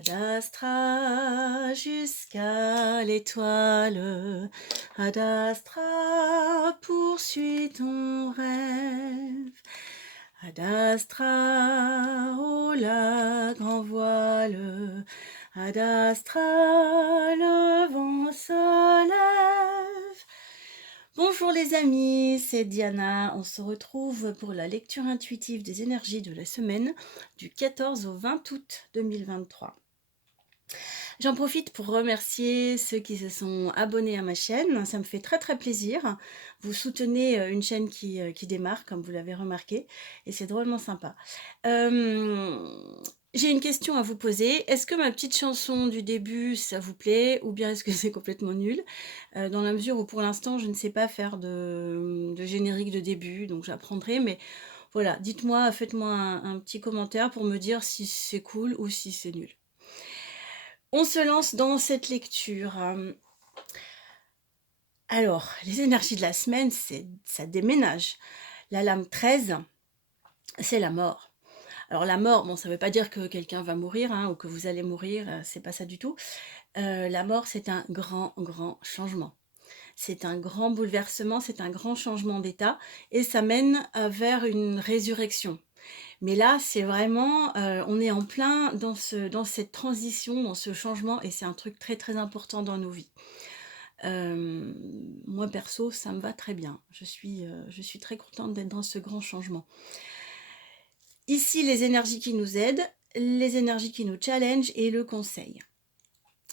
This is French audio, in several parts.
Ad astra jusqu'à l'étoile, Ad astra poursuis ton rêve, Ad astra au la grand voile, Ad astra le vent se lève. Bonjour les amis, c'est Diana. On se retrouve pour la lecture intuitive des énergies de la semaine du 14 au 20 août 2023. J'en profite pour remercier ceux qui se sont abonnés à ma chaîne. Ça me fait très très plaisir. Vous soutenez une chaîne qui démarre, comme vous l'avez remarqué, et c'est drôlement sympa. J'ai une question à vous poser. Est-ce que ma petite chanson du début, ça vous plaît, ou bien est-ce que c'est complètement nul? Dans la mesure où pour l'instant, je ne sais pas faire de générique de début, donc j'apprendrai, mais voilà, dites-moi, faites-moi un petit commentaire pour me dire si c'est cool ou si c'est nul. On se lance dans cette lecture. Alors, les énergies de la semaine, ça déménage. La lame 13, c'est la mort. Alors la mort, bon, ça ne veut pas dire que quelqu'un va mourir ou que vous allez mourir, c'est pas ça du tout. La mort, c'est un grand, grand changement. C'est un grand bouleversement, c'est un grand changement d'état et ça mène vers une résurrection. Mais là, c'est vraiment, on est en plein dans cette transition, dans ce changement et c'est un truc très, très important dans nos vies. Moi perso, ça me va très bien. Je suis très contente d'être dans ce grand changement. Ici, les énergies qui nous aident, les énergies qui nous challengent et le conseil.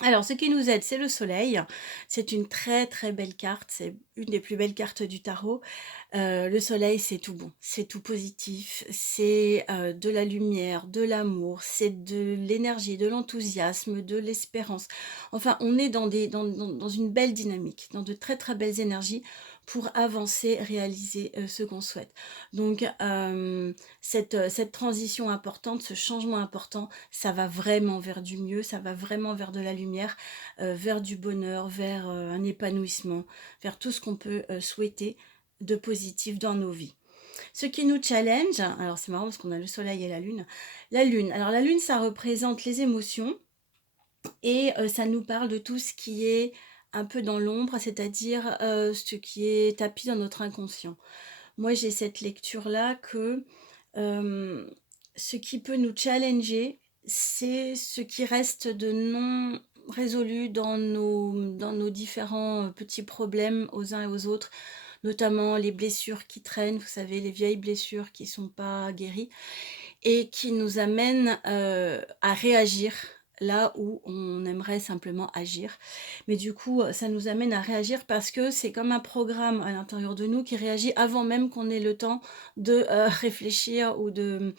Alors, ce qui nous aide, c'est le soleil. C'est une très très belle carte, c'est une des plus belles cartes du tarot. Le soleil, c'est tout bon, c'est tout positif, c'est de la lumière, de l'amour, c'est de l'énergie, de l'enthousiasme, de l'espérance. Enfin, on est dans une belle dynamique, dans de très très belles énergies pour avancer, réaliser ce qu'on souhaite. Donc, cette transition importante, ce changement important, ça va vraiment vers du mieux, ça va vraiment vers de la lumière, vers du bonheur, vers un épanouissement, vers tout ce qu'on peut souhaiter de positif dans nos vies. Ce qui nous challenge, alors c'est marrant parce qu'on a le soleil et la lune. Alors la lune, ça représente les émotions et ça nous parle de tout ce qui est un peu dans l'ombre, c'est-à-dire ce qui est tapis dans notre inconscient. Moi, j'ai cette lecture-là que ce qui peut nous challenger, c'est ce qui reste de non résolu dans nos différents petits problèmes aux uns et aux autres, notamment les blessures qui traînent, vous savez, les vieilles blessures qui ne sont pas guéries et qui nous amènent à réagir là où on aimerait simplement agir. Mais du coup, ça nous amène à réagir parce que c'est comme un programme à l'intérieur de nous qui réagit avant même qu'on ait le temps de réfléchir ou de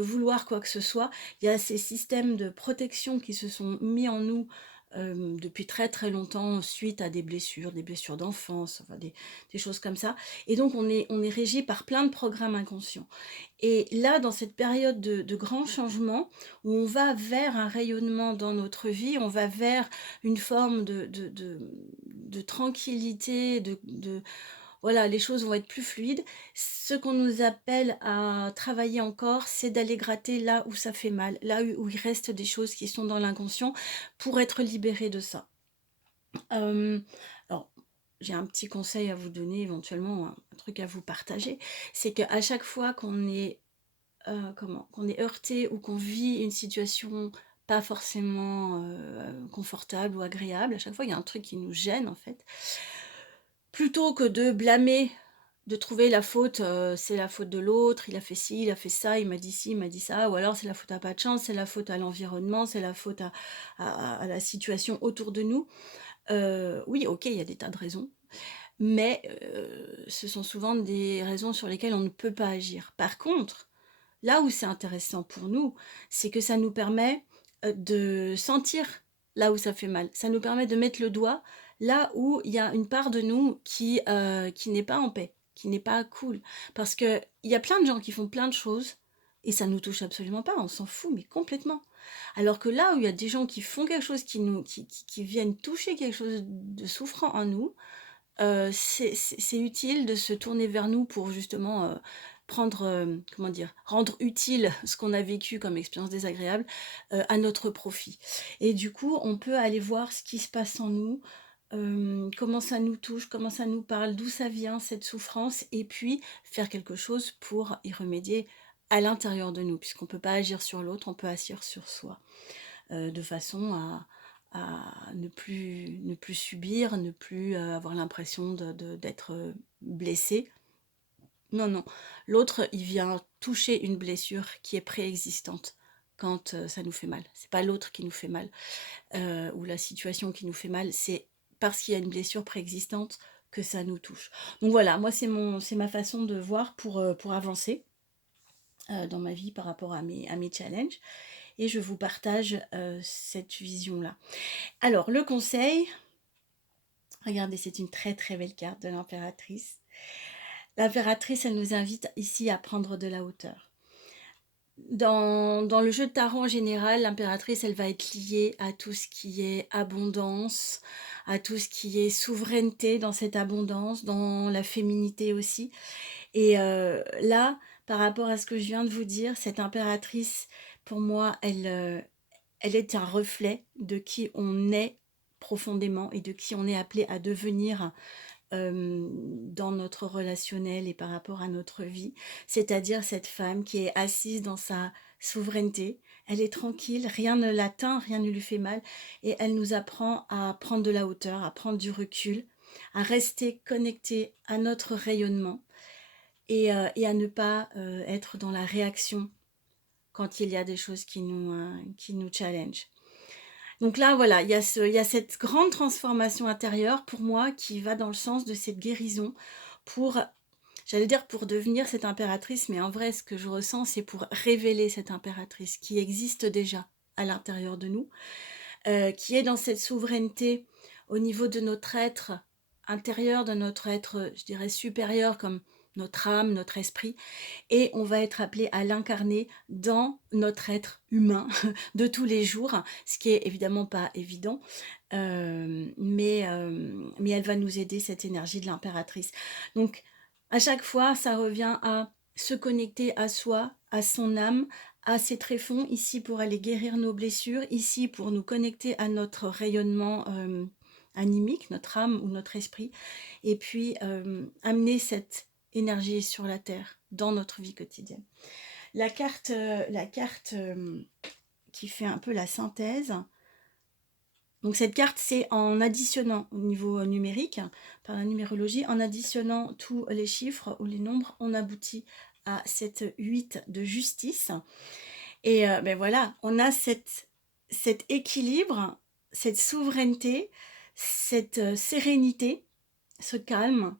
vouloir quoi que ce soit. Il y a ces systèmes de protection qui se sont mis en nous depuis très très longtemps suite à des blessures d'enfance, enfin des choses comme ça. Et donc on est régi par plein de programmes inconscients. Et là, dans cette période de grands changements, où on va vers un rayonnement dans notre vie, on va vers une forme de tranquillité, voilà, les choses vont être plus fluides. Ce qu'on nous appelle à travailler encore, c'est d'aller gratter là où ça fait mal, là où il reste des choses qui sont dans l'inconscient, pour être libéré de ça. Alors, j'ai un petit conseil à vous donner, éventuellement un truc à vous partager, c'est qu'à chaque fois qu'on est qu'on est heurté ou qu'on vit une situation pas forcément confortable ou agréable, à chaque fois il y a un truc qui nous gêne en fait, plutôt que de blâmer, de trouver la faute, c'est la faute de l'autre, il a fait ci, il a fait ça, il m'a dit ci, il m'a dit ça, ou alors c'est la faute à pas de chance, c'est la faute à l'environnement, c'est la faute à la situation autour de nous. Oui, ok, il y a des tas de raisons, mais ce sont souvent des raisons sur lesquelles on ne peut pas agir. Par contre, là où c'est intéressant pour nous, c'est que ça nous permet de sentir là où ça fait mal. Ça nous permet de mettre le doigt là où il y a une part de nous qui n'est pas en paix, qui n'est pas cool. Parce qu'il y a plein de gens qui font plein de choses et ça nous touche absolument pas, on s'en fout, mais complètement. Alors que là où il y a des gens qui font quelque chose qui viennent toucher quelque chose de souffrant en nous, c'est utile de se tourner vers nous pour justement prendre, comment dire, rendre utile ce qu'on a vécu comme expérience désagréable à notre profit. Et du coup, on peut aller voir ce qui se passe en nous, comment ça nous touche, comment ça nous parle, d'où ça vient cette souffrance, et puis faire quelque chose pour y remédier à l'intérieur de nous, puisqu'on ne peut pas agir sur l'autre, on peut agir sur soi, de façon à ne plus subir, ne plus avoir l'impression d'être blessé. Non, non. L'autre, il vient toucher une blessure qui est préexistante quand ça nous fait mal. C'est pas l'autre qui nous fait mal, ou la situation qui nous fait mal, c'est parce qu'il y a une blessure préexistante que ça nous touche. Donc voilà, moi c'est ma façon de voir pour avancer dans ma vie par rapport à mes challenges. Et je vous partage cette vision-là. Alors, le conseil, regardez, c'est une très très belle carte de l'impératrice. L'impératrice, elle nous invite ici à prendre de la hauteur. Dans le jeu de tarot en général, l'impératrice, elle va être liée à tout ce qui est abondance, à tout ce qui est souveraineté dans cette abondance, dans la féminité aussi. Et là, par rapport à ce que je viens de vous dire, cette impératrice, pour moi, elle est un reflet de qui on est profondément et de qui on est appelé à devenir dans notre relationnel et par rapport à notre vie, c'est-à-dire cette femme qui est assise dans sa souveraineté, elle est tranquille, rien ne l'atteint, rien ne lui fait mal, et elle nous apprend à prendre de la hauteur, à prendre du recul, à rester connecté à notre rayonnement et à ne pas être dans la réaction quand il y a des choses qui nous challenge. Donc là, voilà, il y a cette grande transformation intérieure pour moi qui va dans le sens de cette guérison pour, j'allais dire pour devenir cette impératrice, mais en vrai, ce que je ressens, c'est pour révéler cette impératrice qui existe déjà à l'intérieur de nous, qui est dans cette souveraineté au niveau de notre être intérieur, de notre être, je dirais, supérieur, comme notre âme, notre esprit, et on va être appelé à l'incarner dans notre être humain de tous les jours, ce qui est évidemment pas évident, mais elle va nous aider, cette énergie de l'impératrice. Donc à chaque fois, ça revient à se connecter à soi, à son âme, à ses tréfonds, ici pour aller guérir nos blessures, ici pour nous connecter à notre rayonnement animique, notre âme ou notre esprit, et puis amener cette énergie sur la terre dans notre vie quotidienne. La carte qui fait un peu la synthèse, donc cette carte, c'est en additionnant au niveau numérique, par la numérologie, en additionnant tous les chiffres ou les nombres, on aboutit à cette 8 de justice. Et ben voilà, on a cet équilibre, cette souveraineté, cette sérénité, ce calme.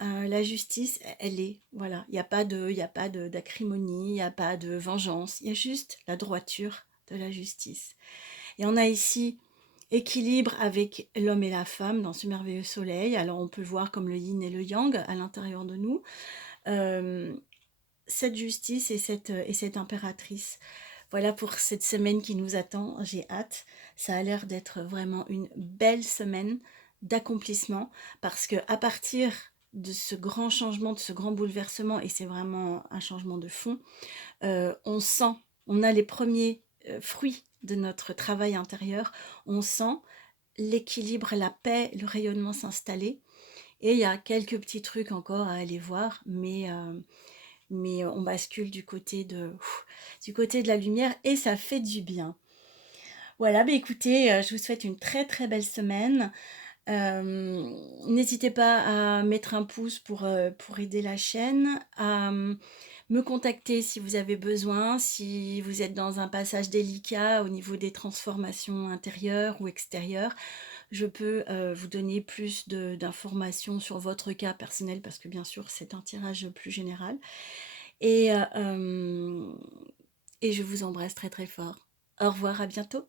La justice, elle est, voilà, il n'y a pas d'acrimonie, il n'y a pas de vengeance, il y a juste la droiture de la justice. Et on a ici équilibre avec l'homme et la femme dans ce merveilleux soleil. Alors on peut voir comme le yin et le yang à l'intérieur de nous. Cette justice et cette impératrice. Voilà pour cette semaine qui nous attend, j'ai hâte. Ça a l'air d'être vraiment une belle semaine d'accomplissement parce que à partir de ce grand changement, de ce grand bouleversement, et c'est vraiment un changement de fond, on a les premiers fruits de notre travail intérieur, on sent l'équilibre, la paix, le rayonnement s'installer, et il y a quelques petits trucs encore à aller voir, mais on bascule du côté de la lumière et ça fait du bien. Voilà, bah écoutez, je vous souhaite une très très belle semaine. N'hésitez pas à mettre un pouce pour aider la chaîne, à me contacter si vous avez besoin, si vous êtes dans un passage délicat au niveau des transformations intérieures ou extérieures. Je peux vous donner plus d'informations sur votre cas personnel parce que bien sûr c'est un tirage plus général. Et je vous embrasse très très fort. Au revoir, à bientôt.